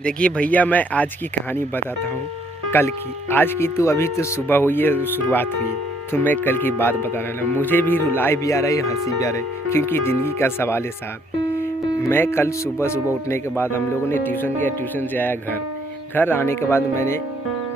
देखिए भैया, मैं आज की कहानी बताता हूँ कल की। आज की तो अभी तो सुबह हुई है, शुरुआत हुई है, तो मैं कल की बात बता रहा हूँ। मुझे भी रुलाई भी आ रही है, हंसी भी आ रही है, क्योंकि ज़िंदगी का सवाल है साहब। मैं कल सुबह सुबह उठने के बाद हम लोगों ने ट्यूशन किया, ट्यूशन से आया घर। घर आने के बाद मैंने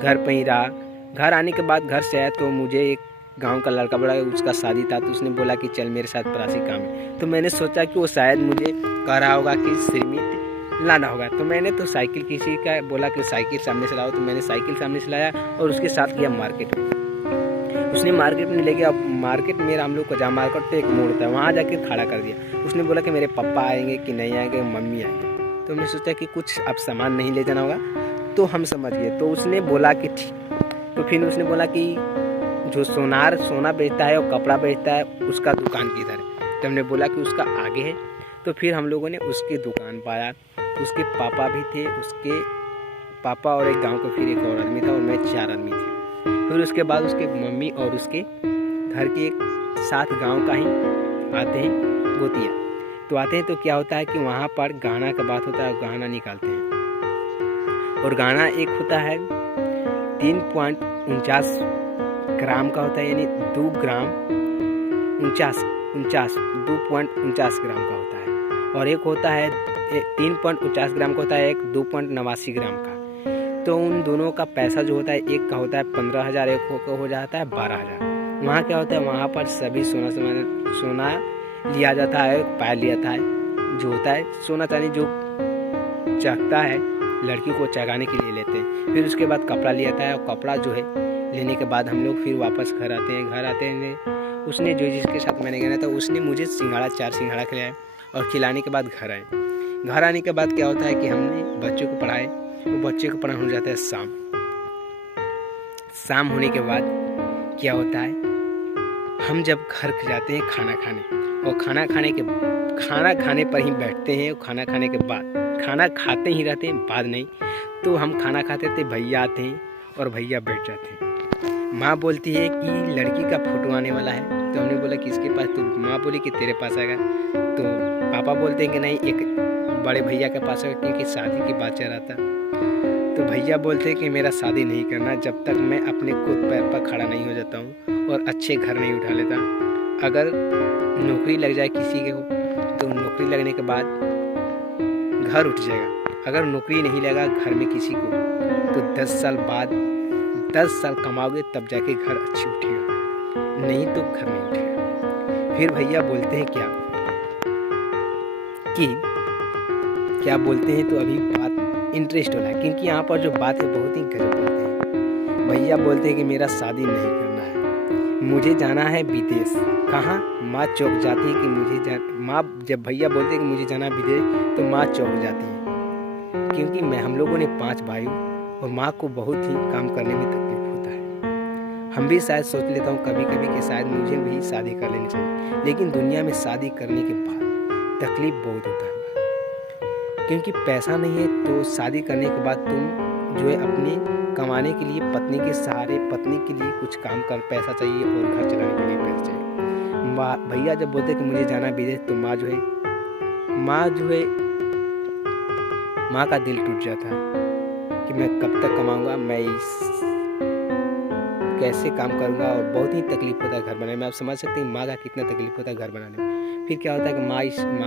घर पर ही रहा। घर आने के बाद घर से आया तो मुझे एक गांव का लड़का बड़ा, उसका शादी था, तो उसने बोला कि चल मेरे साथ परासी काम है। तो मैंने सोचा कि वो शायद मुझे कह रहा होगा कि सिरमिट लाना होगा। तो मैंने तो साइकिल किसी का बोला कि साइकिल सामने से लाओ, तो मैंने साइकिल सामने से लाया और उसके साथ गया मार्केट में। उसने मार्केट में ले गया। मार्केट में हम लोग को जहाँ मार्केट पे एक मोड़ था, वहाँ जाके खड़ा कर दिया। उसने बोला कि मेरे पापा आएंगे कि नहीं आएंगे, मम्मी आएंगे। तो हमने सोचा कि कुछ अब सामान नहीं ले जाना होगा, तो हम समझ गए। तो उसने बोला कि ठीक। तो फिर उसने बोला कि जो सोना बेचता है और कपड़ा बेचता है, उसका दुकान किधर है। तो हमने बोला कि उसका आगे है। तो फिर हम लोगों ने उसकी दुकान पाया। उसके पापा भी थे, उसके पापा और एक गांव का फिर एक और आदमी था, और मैं 4 आदमी थे। फिर उसके बाद उसके मम्मी और उसके घर के एक 7 गांव का ही आते हैं गोतिया। तो आते हैं तो क्या होता है कि वहाँ पर गाना का बात होता है, गाना निकालते हैं। और गाना एक होता है 3.49 ग्राम का होता है, यानी 2 ग्राम 2.49 ग्राम का होता है। और एक होता है 3.49 ग्राम का होता है, एक 2.89 ग्राम का। तो उन दोनों का पैसा जो होता है, एक का होता है 15,000, एक का हो जाता है 12,000। वहाँ क्या होता है, वहाँ पर सभी सोना लिया जाता है, पायल लिया जाता है। जो होता है सोना चांदी जो चखता है, लड़की को चगाने के लिए लेते हैं। फिर उसके बाद कपड़ा लिया जाता है, और कपड़ा जो है लेने के बाद हम लोग फिर वापस घर आते हैं। घर आते हैं उसने जो जिसके साथ मैंने गया था, उसने मुझे 4 सिंघाड़ा खिलाया, और खिलाने के बाद घर आए। घर आने के बाद क्या होता है कि हमने बच्चों को पढ़ाए। वो बच्चे को पढ़ाना हो जाता है शाम होने के बाद क्या होता है, हम जब घर जाते हैं खाना खाने, और खाना खाने पर ही बैठते हैं। और खाना खाने के बाद खाना खाते ही रहते हैं, बाद नहीं। तो हम खाना खाते थे, भैया आते हैं और भैया बैठ जाते हैं। माँ बोलती है कि लड़की का फोटो आने वाला है। तो हमने बोला किसके पास, तो माँ बोली कि तेरे पास आएगा। तो पापा बोलते हैं कि नहीं, एक बड़े भैया के पास आएगा, क्योंकि शादी की बात चल रहा था। तो भैया बोलते हैं कि मेरा शादी नहीं करना जब तक मैं अपने खुद पैर पर खड़ा नहीं हो जाता हूँ और अच्छे घर नहीं उठा लेता। अगर नौकरी लग जाए किसी के, तो नौकरी लगने के बाद घर उठ जाएगा। अगर नौकरी नहीं लगा घर में किसी को, तो 10 साल बाद 10 साल कमाओगे तब जाके घर अच्छी उठेगा, नहीं तो घर नहीं उठेगा। फिर भैया बोलते हैं क्या बोलते हैं, तो अभी बात इंटरेस्ट हो रहा है, क्योंकि यहाँ पर जो बात है बहुत ही गजब बोलते हैं। भैया बोलते हैं कि मेरा शादी नहीं करना है, मुझे जाना है विदेश। कहाँ? माँ चौंक जाती है कि माँ जब भैया बोलते हैं कि मुझे जाना है विदेश, तो माँ चौंक जाती है, क्योंकि हम लोगों ने 5 भाई, और माँ को बहुत ही काम करने में तकलीफ होता है। हम भी शायद सोच लेता हूँ कभी कभी कि शायद मुझे भी शादी कर लेनी चाहिए, लेकिन दुनिया में शादी करने के बाद तकलीफ बहुत होता है, क्योंकि पैसा नहीं है। तो शादी करने के बाद तुम जो है अपने कमाने के लिए, पत्नी के सहारे, पत्नी के लिए कुछ काम कर, पैसा चाहिए, और घर चलाने के लिए पैसा चाहिए। भैया जब बोलते कि मुझे जाना विदेश, तो माँ जो है माँ का दिल टूट जाता है कि मैं कब तक कमाऊंगा, मैं कैसे काम करूंगा, और बहुत ही तकलीफ होता है घर बनाने में। आप समझ सकते हैं माँ का कितना तकलीफ होता है घर बनाने में। फिर क्या होता है कि माँ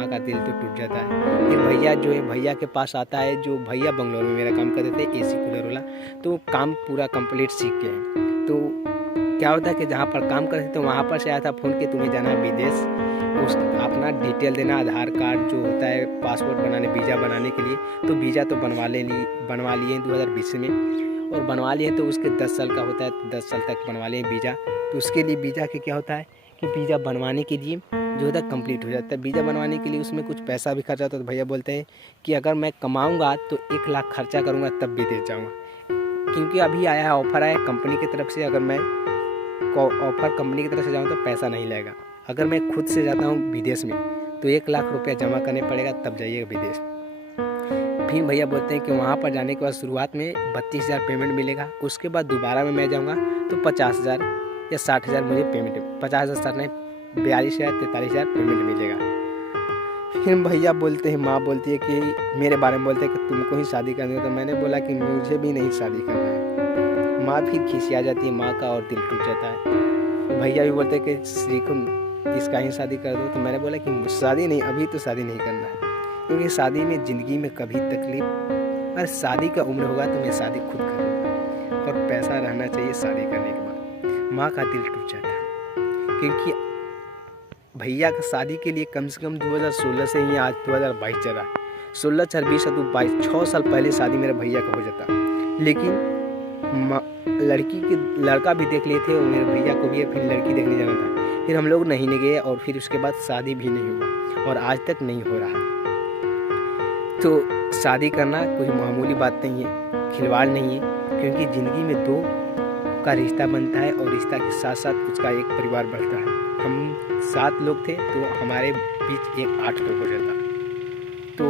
का दिल तो टूट जाता है। फिर भैया जो है भैया के पास आता है, जो भैया बंगलोर में मेरा काम करते थे, AC कूलर वाला। तो काम पूरा कंप्लीट सीख गए हैं। तो क्या होता है कि जहाँ पर काम करते थे, तो वहाँ पर से आया था फ़ोन कि तुम्हें जाना है विदेश, उस अपना डिटेल देना, आधार कार्ड जो होता है, पासपोर्ट बनाने, वीज़ा बनाने के लिए। तो वीज़ा तो बनवा लिए 2020 में, और बनवा लिए। तो उसके 10 साल का होता है, तो 10 साल तक बनवा लें वीज़ा। तो उसके लिए वीज़ा के क्या होता है कि वीज़ा बनवाने के लिए जो होता है कंप्लीट हो जाता है। वीज़ा बनवाने के लिए उसमें कुछ पैसा भी खर्चा होता है। तो भैया बोलते हैं कि अगर मैं कमाऊँगा तो 1 लाख खर्चा करूँगा तब विदेश जाऊँगा, क्योंकि अभी आया है ऑफ़र आया कंपनी की तरफ से। अगर मैं ऑफ़र कंपनी की तरफ से जाऊँ तो पैसा नहीं लगेगा। अगर मैं खुद से जाता हूँ विदेश में, तो 1 लाख रुपया जमा करने पड़ेगा, तब जाइएगा विदेश। फिर भैया बोलते हैं कि वहाँ पर जाने के बाद शुरुआत में 32,000 पेमेंट मिलेगा। उसके बाद दोबारा में मैं जाऊँगा तो 50,000 या 60,000 मुझे पेमेंट, 50,000 60 नहीं, 42,000 43,000 पेमेंट मिलेगा। फिर भैया बोलते हैं, माँ बोलती है कि मेरे बारे में बोलते हैं कि तुमको ही शादी करनी है। तो मैंने बोला कि मुझे भी नहीं शादी करना है। माँ फिर खिसिया जाती है, माँ का और दिल टूट जाता है। तो भैया भी बोलते हैं कि श्रीकुन इसका ही शादी कर दो। तो मैंने बोला कि शादी नहीं, अभी तो शादी नहीं करना है, क्योंकि शादी में ज़िंदगी में कभी तकलीफ, अगर शादी का उम्र होगा तो मैं शादी खुद करूँगा और पैसा रहना चाहिए शादी करने के बाद। माँ का दिल टूट जाता है, क्योंकि भैया का शादी के लिए कम से कम 2016 से ही आज 2022 चल रहा है। 16, 26, 22, 6 साल पहले शादी मेरे भैया का हो जाता। लेकिन लड़का भी देख लिए थे और मेरे भैया को भी फिर लड़की देखने जाना था। फिर हम लोग नहीं गए और फिर उसके बाद शादी भी नहीं हुआ और आज तक नहीं हो रहा। तो शादी करना कोई मामूली बात नहीं है, खिलवाड़ नहीं है, क्योंकि ज़िंदगी में दो का रिश्ता बनता है और रिश्ता के साथ साथ उसका एक परिवार बढ़ता है। हम 7 लोग थे तो हमारे बीच एक 8 लोग हो जाता। तो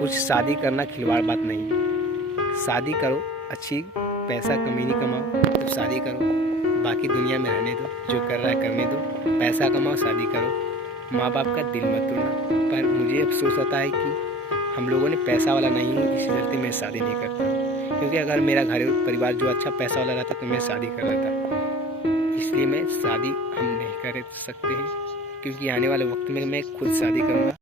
कुछ शादी करना खिलवाड़ बात नहीं है। शादी करो, अच्छी पैसा कमीनी कमाओ, तो शादी करो, बाकी दुनिया में रहने दो, जो कर रहा है करने दो, पैसा कमाओ, शादी करो, माँ बाप का दिल मत तोड़ना। पर मुझे अफसोस होता है कि हम लोगों ने पैसा वाला नहीं है, इसी चलते मैं शादी नहीं करता, क्योंकि अगर मेरा घर परिवार जो अच्छा पैसा वाला रहता तो मैं शादी कर लेता। इसलिए मैं शादी हम नहीं कर सकते हैं, क्योंकि आने वाले वक्त में मैं खुद शादी करूँगा।